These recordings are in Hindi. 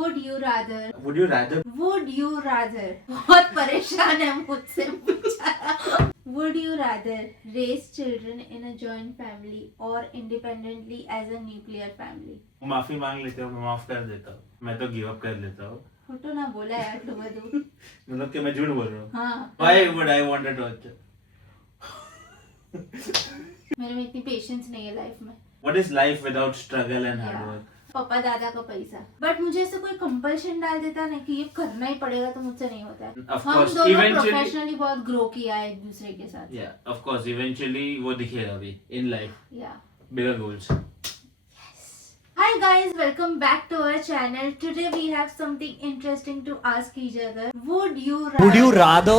Would you rather? Would you rather? Would you rather? बहुत परेशान है मुझसे बेचारा. Would you rather raise children in a joint family or independently as a nuclear family? माफी मांग लेते हो, मैं माफ कर देता हूँ. मैं तो गिव अप कर लेता हूँ. फोटो ना बोला यार तुम मधु. मतलब कि मैं झूठ बोल रहा हूँ. हाँ. Why would I want a torture? मेरे में इतनी पेशेंस नहीं है लाइफ में. What is life without struggle and hard work? पापा दादा का पैसा. बट मुझे ऐसे कोई कंपल्शन डाल देता ना कि ये करना ही पड़ेगा तो मुझसे नहीं होता है. Of हम course, दोनों eventually- प्रोफेशनली बहुत ग्रो किया है एक दूसरे के साथ. Yeah, of course, eventually वो दिखेगा भी in life. Yeah. Bigger goals. Hi guys, welcome back to our channel. Today we have something interesting to ask each other. Would you rather?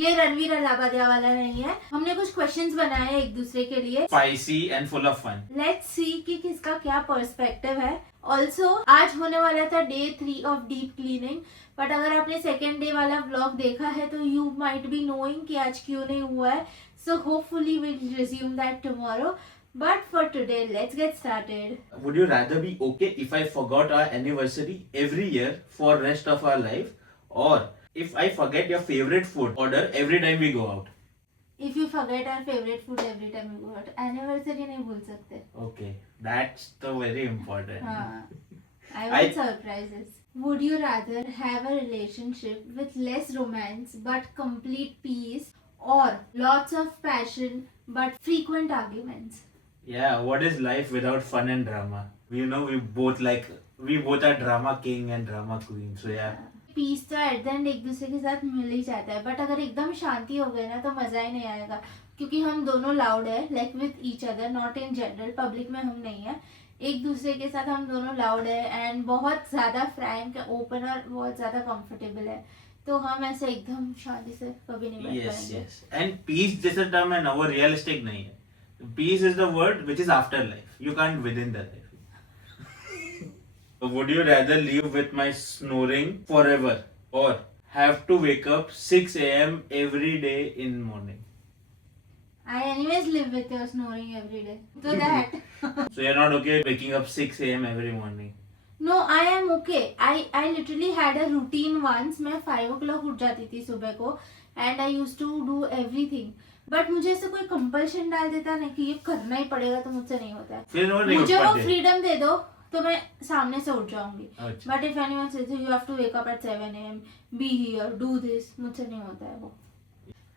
ये रणवीर अलाहाबादिया वाला नहीं है. हमने कुछ क्वेश्चंस बनाए हैं एक दूसरे के लिए. Spicy and full of fun. Let's see कि किसका क्या पर्सपेक्टिव है. ऑल्सो आज होने वाला था day 3 of deep cleaning. But अगर आपने सेकेंड डे वाला व्लॉग देखा है तो यू माइट बी नोइंग कि आज क्यों नहीं हुआ है. So hopefully will resume that tomorrow. But for today, let's get started. Would you rather be okay if I forgot our anniversary every year for rest of our life, or if I forget your favorite food order every time we go out? If you forget our favorite food every time we go out, anniversary नहीं भूल सकते. Okay, that's the very important. हाँ. I want surprises. Would you rather have a relationship with less romance but complete peace, or lots of passion but frequent arguments? Yeah, what is life without fun and drama? We know we both are drama king and drama queen, so yeah. Peace तो एट द एंड एक दूसरे के साथ मिल ही जाता है. बट अगर एकदम शांति हो गई ना तो मजा ही नहीं आएगा. क्योंकि हम दोनों लाउड है, like with each other, not in general. Public में हम नहीं है. एक दूसरे के साथ हम दोनों लाउड है एंड बहुत ज्यादा फ्रैंक, ओपन और बहुत ज्यादा कंफर्टेबल है. तो हम ऐसे एकदम शांति से कभी नहीं बैठ Yes, पाएंगे. yes. And peace जैसा टर्म है ना, वो रियलिस्टिक नहीं है. Peace is the word which is after life. You can't within the life. Would you rather live with my snoring forever, or have to wake up 6 a.m. every day in morning? I anyways live with your snoring every day. So that. So you're not okay waking up 6 a.m. every morning? No, I am okay. I literally had a routine once. मैं 5 o'clock उठ जाती थी सुबह को and I used to do everything. But मुझे ऐसे कोई कंपल्शन डाल देता ना कि ये करना ही पड़ेगा तो मुझसे नहीं होता है. फिर वो नहीं मुझे उठ वो पाते. फ्रीडम दे दो तो मैं सामने से उठ जाऊंगी. अच्छा. But if anyone says you have to wake up at 7 AM, be here, do this, मुझसे नहीं होता है वो.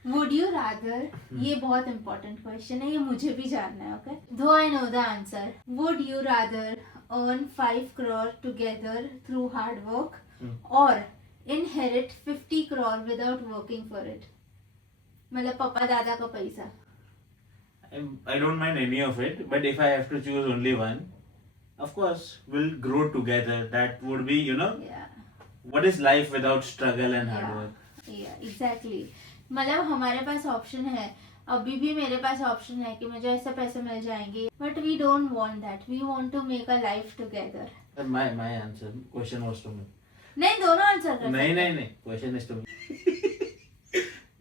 वुड यू रादर, ये बहुत इंपॉर्टेंट क्वेश्चन है, ये मुझे भी जानना है. ओके, दो I know the answer. Would you rather earn 5 crore together through hard work, or inherit 50 crore without working for it? मतलब पापा दादा का पैसा. I don't mind any of it, but if I have to choose only one, of course we'll grow together. That would be, Yeah. what is life without struggle and hard work? Yeah, exactly. मतलब हमारे पास ऑप्शन है, अभी भी मेरे पास ऑप्शन है कि मुझे ऐसे पैसे मिल जाएंगे. But we don't want that. We want to make a life together. My answer. Question was to me. नहीं, दोनों आंसर कर. नहीं. Question is to me.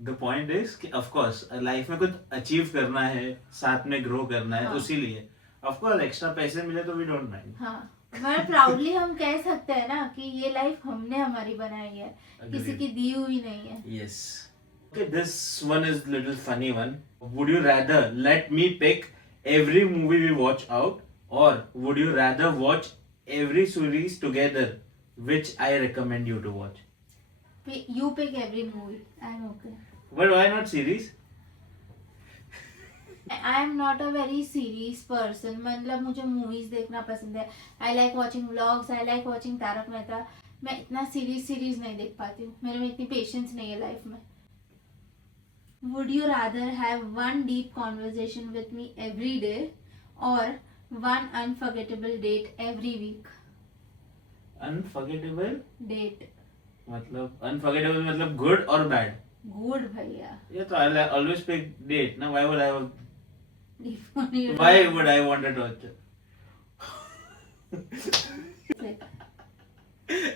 The point is कि of course लाइफ में कुछ अचीव करना है, साथ में ग्रो करना है, उसी लिए of course एक्स्ट्रा पैसे मिले तो we don't mind. हाँ, मगर प्राउडली हम कह सकते हैं ना कि ये लाइफ हमने हमारी बनाई है, किसी की दी हुई नहीं है. Yes. Okay, this one is little funny one. Would you rather let me pick every movie we watch out, or would you rather watch every series together which I recommend you to watch? You pick every movie. I'm okay. But why not series? I am not a very serious person. मतलब मुझे मूवीज देखना पसंद है. I like watching vlogs. I like watching Tarak Mehta. मैं इतना सीरीज नहीं देख पाती हूँ. मेरे में इतनी पेशेंस नहीं है लाइफ में. Would you rather have one deep conversation with me every day, or one unforgettable date every week? Unforgettable? Date. मतलब unforgettable मतलब good or bad? Good भैया. Yeah, so I'll always pick date. Now why would I want a torture?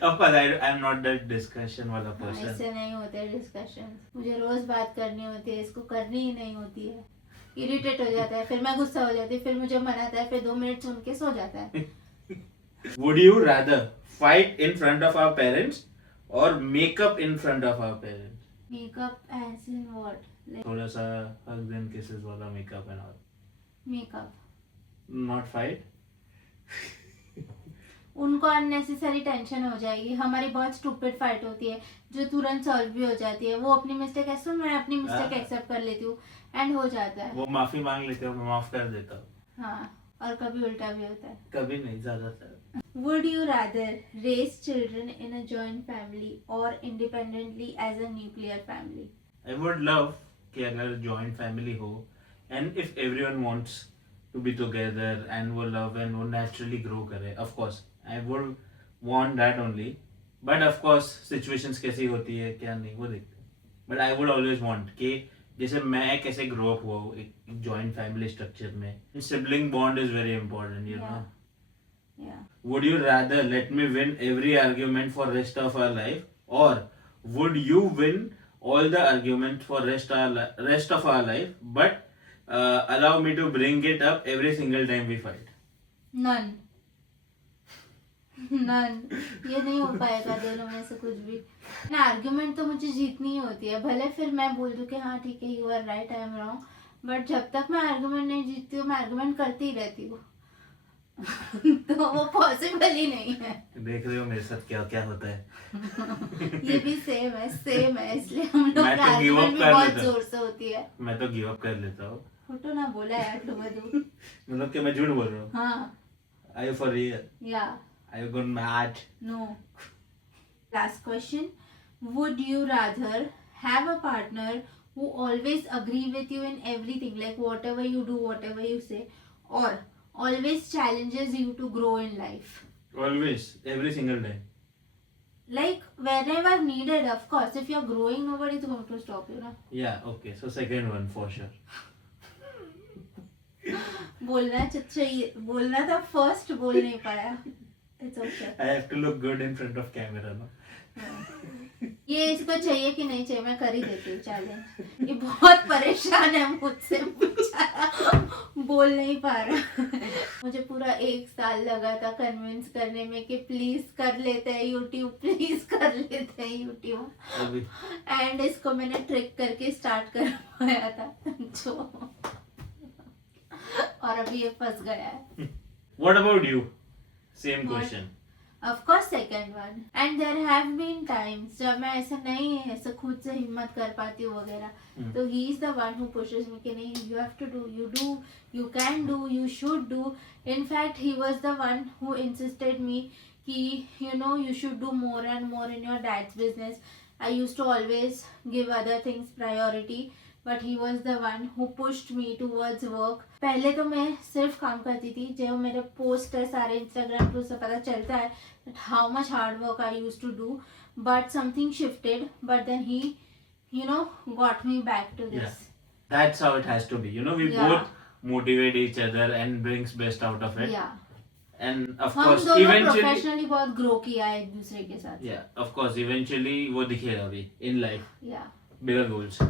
Of course, I'm not that discussion वाला person. ऐसे नहीं होते डिस्कशन. मुझे रोज बात करनी होती है, इसको करनी ही नहीं होती है. इरिटेट हो जाता है, फिर मैं गुस्सा हो जाती है, फिर मुझे मनाता है, फिर 2 मिनट सुन के सो जाता है. Would you rather fight in front of our parents or make up in front of our parents? Makeup as in what? Like थोड़ा सा hug and kisses वाला makeup and all. makeup. Not fight. उनको अननेसेसरी टेंशन हो जाएगी. हमारी बहुत स्टूपिड फाइट होती है जो तुरंत सॉल्व भी हो जाती है. वो अपनी मिस्टेक ऐसे मैं अपनी मिस्टेक हाँ. एक्सेप्ट कर लेती हूँ एंड हो जाता है. वो माफी मांग लेते हो, मैं माफ कर देता हूँ. हाँ, और कभी उल्टा भी होता है. कभी नहीं, ज्यादातर. Would you rather raise children in a joint family or independently as a nuclear family? I would love कि अगर joint family हो and if everyone wants to be together and वो love and वो naturally grow करे, of course I would want that only. But of course situations कैसी होती है क्या नहीं वो देखते हैं. But I would always want कि जैसे मैं कैसे grow up हुआ हूँ एक joint family structure में. Sibling bond is very important, you know. Yeah. Would you rather let me win every argument for rest of our life, or would you win all the arguments for rest of our life, but allow me to bring it up every single time we fight? None. None. ये नहीं हो पाएगा दोनों में से कुछ भी. ना आर्ग्यूमेंट तो मुझे जीतनी ही होती है. भले फिर मैं बोल दूं कि हाँ ठीक है you are right I am wrong, but जब तक मैं आर्ग्यूमेंट नहीं जीतती हूँ मैं आर्ग्यूमेंट करती ही रहती हूँ. तो वो पॉसिबल ही नहीं है. देख रहे हो मेरे साथ क्या क्या होता है. ये भी सेम है इसलिए हम लोग मैं की तो give up आर्ग्यूमेंट भी कर बहुत लेता हूँ. जोर से होती है. मैं तो गिव अप कर लेता हूँ. फोटो ना बोला यार तुम मधु. मतलब कि मैं झूठ बोल रहा हूँ. हाँ. Are you for real? Yeah. Are you gone mad? No. Last question. Would you rather have a partner who always agree with you in everything, like whatever you do, whatever you say, or always challenges you to grow in life? Always, every single day. Like whenever needed, of course. If you're growing, nobody is going to stop you, na? Yeah, okay. So second one for sure. बोलना था फर्स्ट बोल नहीं पाया. It's okay. I have to look good in front of camera, no? ये इसको चाहिए कि नहीं चाहिए मैं कर ही देती हूँ चैलेंज. ये बहुत परेशान है मुझसे, बेचारा बोल नहीं पा रहा. मुझे पूरा 1 साल लगा था कन्विंस करने में कि प्लीज कर लेते हैं यूट्यूब, प्लीज कर लेते हैं यूट्यूब. अभी एंड इसको मैंने ट्रिक करके स्टार्ट करवाया था जो, और अभी ये फंस गया है. What about you? Same What? question. Of course second one. And there have been times जब मैं ऐसा नहीं ऐसा खुद से हिम्मत कर पाती हूँ वगैरह, तो he is the one who pushes me कि नहीं you have to do, you can do, you should do. In fact he was the one who insisted me कि you know you should do more and more in your dad's business. I used to always give other things priority, but he was the one who pushed me towards work. पहले तो मैं सिर्फ काम करती थी. जो मेरे पोस्ट है सारे इंस्टाग्राम पे उससे पता चलता है how much hard work I used to do, but something shifted, but then he you know got me back to this. Yeah. That's how it has to be. You know, we Yeah. both motivate each other and brings best out of it. Yeah. And of हम course, दोनों eventually, प्रोफेशनली बहुत ग्रो किया है एक दूसरे के साथ. yeah, of course, eventually वो दिखेगा भी in life. Yeah. Bigger goals.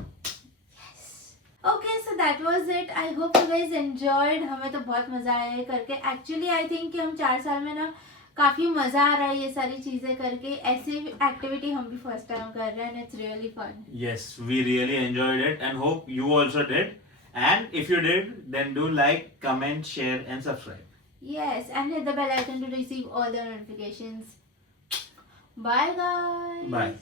Okay, so that was it. I hope you guys enjoyed. हमें तो बहुत मजा आया है करके. Actually, I think कि हम 4 साल में ना काफी मजा आ रहा है ये सारी चीजें करके. ऐसी एक्टिविटी हम भी फर्स्ट टाइम कर रहे हैं and it's really fun. Yes, we really enjoyed it and hope you also did. And if you did, then do like, comment, share, and subscribe. Yes, and hit the bell icon to receive all the notifications. Bye guys. Bye.